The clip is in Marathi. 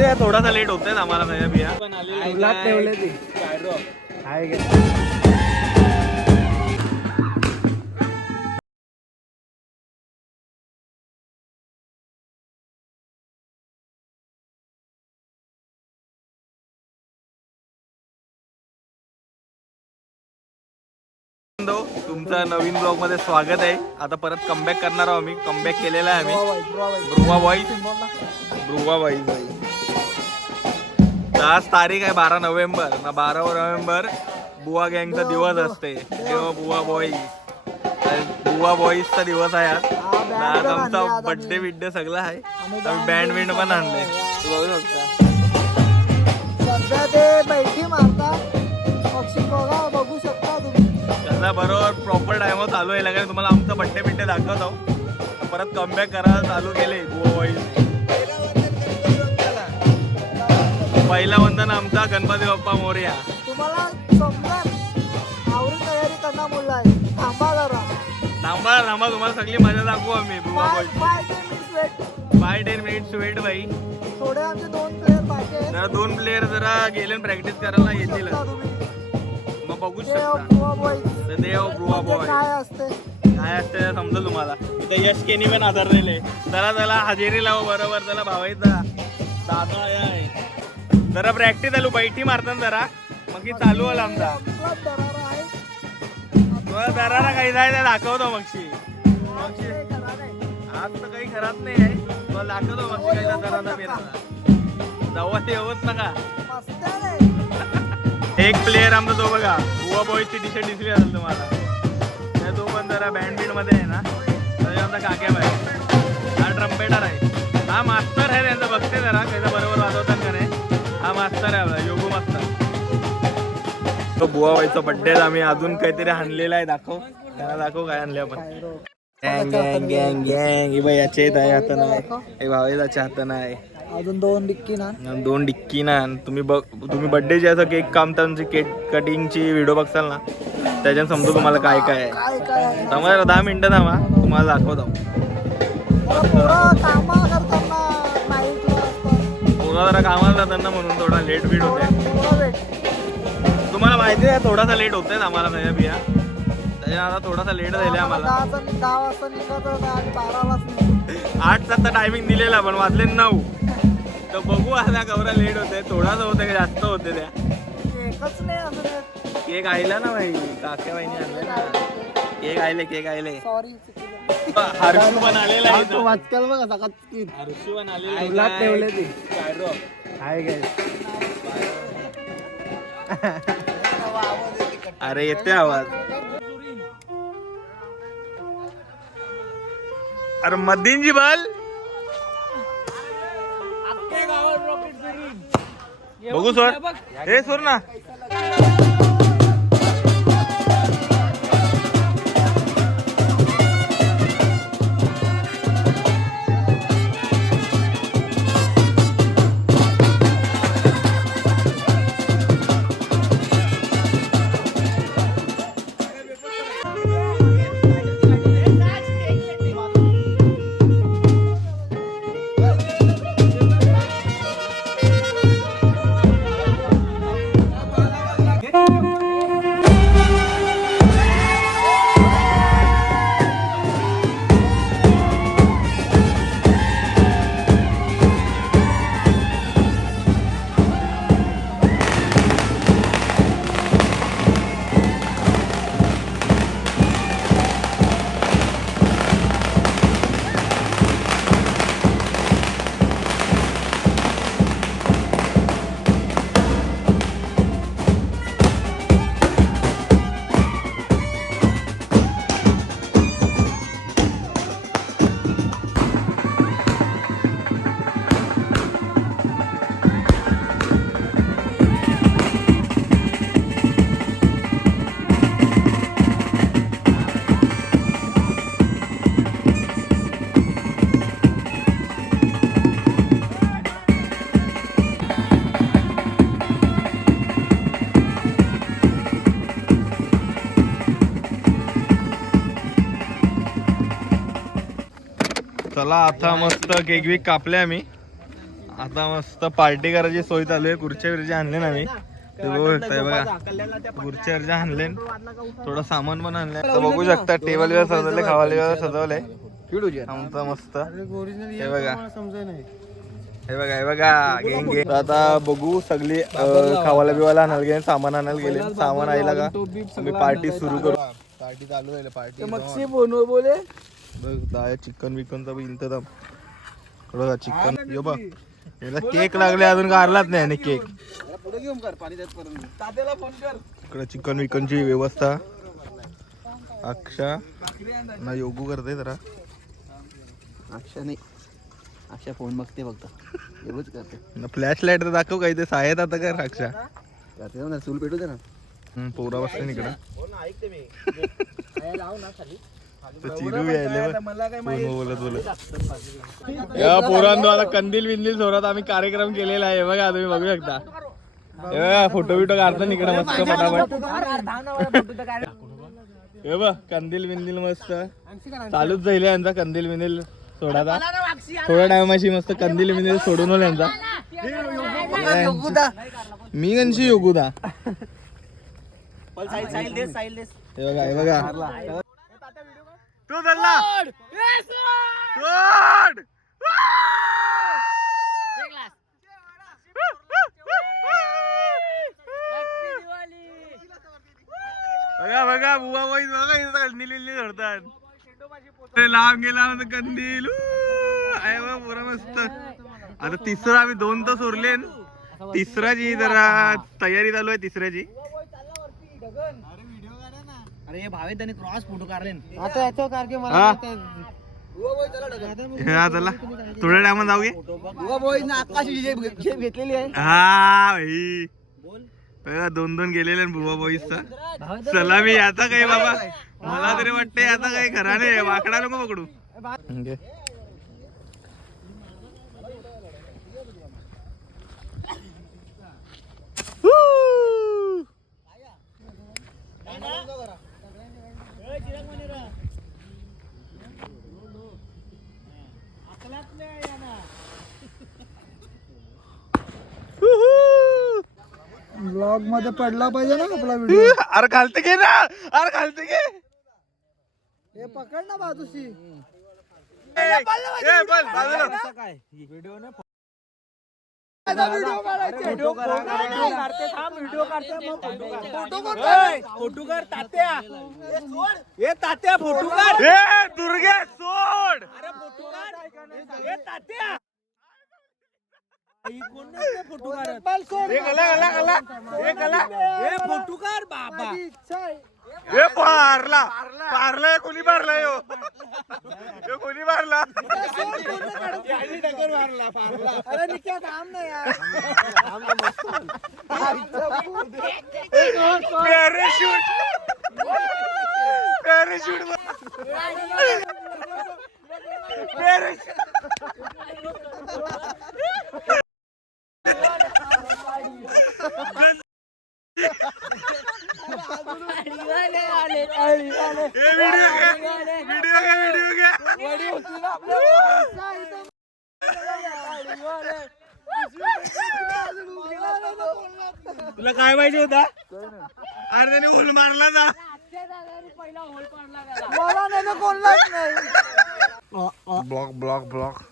माहिती आहे थोडासा लेट होतोय आम्हाला सगळ्या बिया पण ठेवले ते तुमचं नवीन ब्लॉग मध्ये स्वागत आहे. आता परत कमबॅक करणार आहोत आम्ही. कमबॅक केलेला आहे आम्ही ब्रुवा बॉईज. आज तारीख आहे 12 नोव्हेंबर ना. 12 नोव्हेंबर बुवा गँगचा दिवस असते तेव्हा बुवा बॉईजचा दिवस आहे आज. आज आमचा बड्डे बिड्डे सगळं आहे. आम्ही बँड बिंड पण आणले. तू बघू शकता सध्या ते बैठी मारतात पक्षी बघा बघू शकता तुम्ही. त्याचा बरोबर प्रॉपर टाइम चालू आहे. लगेच तुम्हाला आमचा बड्डे बिड्डे दाखवत आहोत. परत कमबॅक करायला चालू केले बुवा बॉईज. पहिला वंदन आमचा गणपती बाप्पा मोरया. तुम्हाला समजा आवडी तयारी करणार मुलं आहे. थांबा जरा थांबा तुम्हाला सगळी मजा दाखवू आम्ही बुवा बॉईज. 5-10 minutes weight by. थोडे आमचे 2 प्लेयर बाकी आहेत. जरा 2 प्लेयर जरा गेले प्रॅक्टिस करायला येतील. मग बघू शकता देव बुवा बॉय काय असते समजेल तुम्हाला. इथं यश केनी पण आदरलेले. त्याला हजेरी लाव बरोबर. त्याला भावायचा दादा आहे. जरा प्रॅक्टिस चालू बैठी मारतात जरा मग की चालू आला आमचा दरारा काही जाय दाखवतो मगशी. आज तर काही खराब नाही आहे. तुला दाखवतो मग काही दरारा बिरारा जाऊ ते येऊच नका. एक प्लेयर आमचा तो बघा बुवा बॉयची टी शर्ट दिसली असेल तुम्हाला. तो पण जरा बँड बीड मध्ये आहे ना. त्याच्या आमचा काक्या बाय हा ट्रम्पेटर आहे. हा मास्तर आहे त्यांचा. बघते जरा त्याचा बरोबर वाजवतात का नाही. हा मास्तर आहे आपला योगू मास्तर. तो बुवा बाईचा बड्डे आम्ही अजून काहीतरी आणलेला आहे. दाखव त्याला दाखव काय आणले आपण. गँग गँग गँग गँग ही बाई याच्या येत आहे आता नाही. हे भावाचा हात नाही. अजून 2 डिक्की ना. तुम्ही बड्डेचे असं केक कामतांची केक कटिंगची व्हिडिओ बघसाल ना त्याच्यात समजू तुम्हाला काय काय आहे. समजा 10 मिनिटं थांबा तुम्हाला दाखवतो. जरा कामाला जाताना म्हणून थोडा लेट बीट होते. तुम्हाला माहिती आहे थोडासा लेट होतोय आम्हाला सगळ्या बिया. त्याच्या आता थोडासा लेट झाला आम्हाला. 8-7 टायमिंग दिलेला पण वाजले 9. तर बघू आता कवरा लेट होते. थोडासा होते का जास्त होते. त्या केक आयला ना भाई. काक्या बाईने आणले ना केक आयले. हर्षू पण आलेला आहे. हर्षू पण आलेला ठेवले ते अरे येते आवाज. अरे मदीनजी बल बघू सोड. हे सोड ना. चला आता मस्त केक वीक कापले आम्ही. आता मस्त पार्टी करायची सोय चालू आहे. खुर्च्या विरच्या आणले ना मी ते बघू शकताय बघा. खुर्च्या विरच्या आणले, थोडं सामान पण आणलंय. तर बघू शकता टेबल वेळ सजवले, खावायला सजवलंय आमचं मस्त. हे बघा हे बघा हे बघा गेंगे. आता बघू सगळी खावायला बिवायला आणायला गेले, सामान आणायला गेले. सामान आईला का आम्ही पार्टी सुरू करू. पार्टी चालू आहे. पार्टी मच्छी बोनवर बोले बघ चिकन बिकनचा इंतजाम. बघा चिकन यो बघ, याला केक लागले अजून गारलाच नाही आणि केक. इकडे चिकन विकनची व्यवस्था. अक्षा ना योगू करते जरा. अक्षा नाही, अक्षा फोन बघते फक्त, एवढंच करते. फ्लॅश लाईट तर दाखव काही ते सहाय्यत आता कर अक्षा. करते ना, चूल पेटू दे ना. पोरा बसते इकडं. चिरू बोलत बोलत या पोरांनो आता कंदील बिंदील जोरात आम्ही कार्यक्रम केलेला आहे. बघा तुम्ही बघू शकता. फोटो बिटो काढता इकडे मस्त फटाफट. हे बघ कंदील बिंदील मस्त चालूच जाईल यांचा. कंदील बिंदील सोडाचा थोड्या टायमाशी मस्त कंदील बिंदील सोडून होईल यांचा. मी कशी योगुदा. हे बघा हे बघा तो धरला. सोड. बघा बघा बुवा बाई बघा इथं कंदील बिल्ली धरतात. ते लांब गेला कंदील आहे बघ पुरा मस्त. आता तिसरा आम्ही 2 तास उरले. तिसराची जरा तयारी चालू आहे तिसऱ्याची. अरे भावे त्यांनी क्रॉस फोटो काढले आता याच्या कारके मला हा चला थोड्या टायमात जाऊ घे. आकाशी शेप घेतलेली आहे. हा भाई बघा 2-2 गेलेले बुवा बॉईजचा. चला मी आता काही बाबा मला तरी वाटतंय आता काही खरा नाही. वाकडा नको पकडू. ब्लॉग मध्ये पडला पाहिजे ना आपला व्हिडिओ. अरे घालते घे ना. अरे घालते घे. हे पकड ना बाजूशी. दुर्गे सोड. पारला पारला कोणी मारला यो कोणी मारला. अरे निक्या काम नाही यार. पॅराशूट पॅराशूट तुला काय पाहिजे होता. अरे त्याने होल मारला ना. मला नाही कोणलाच नाही. Block block block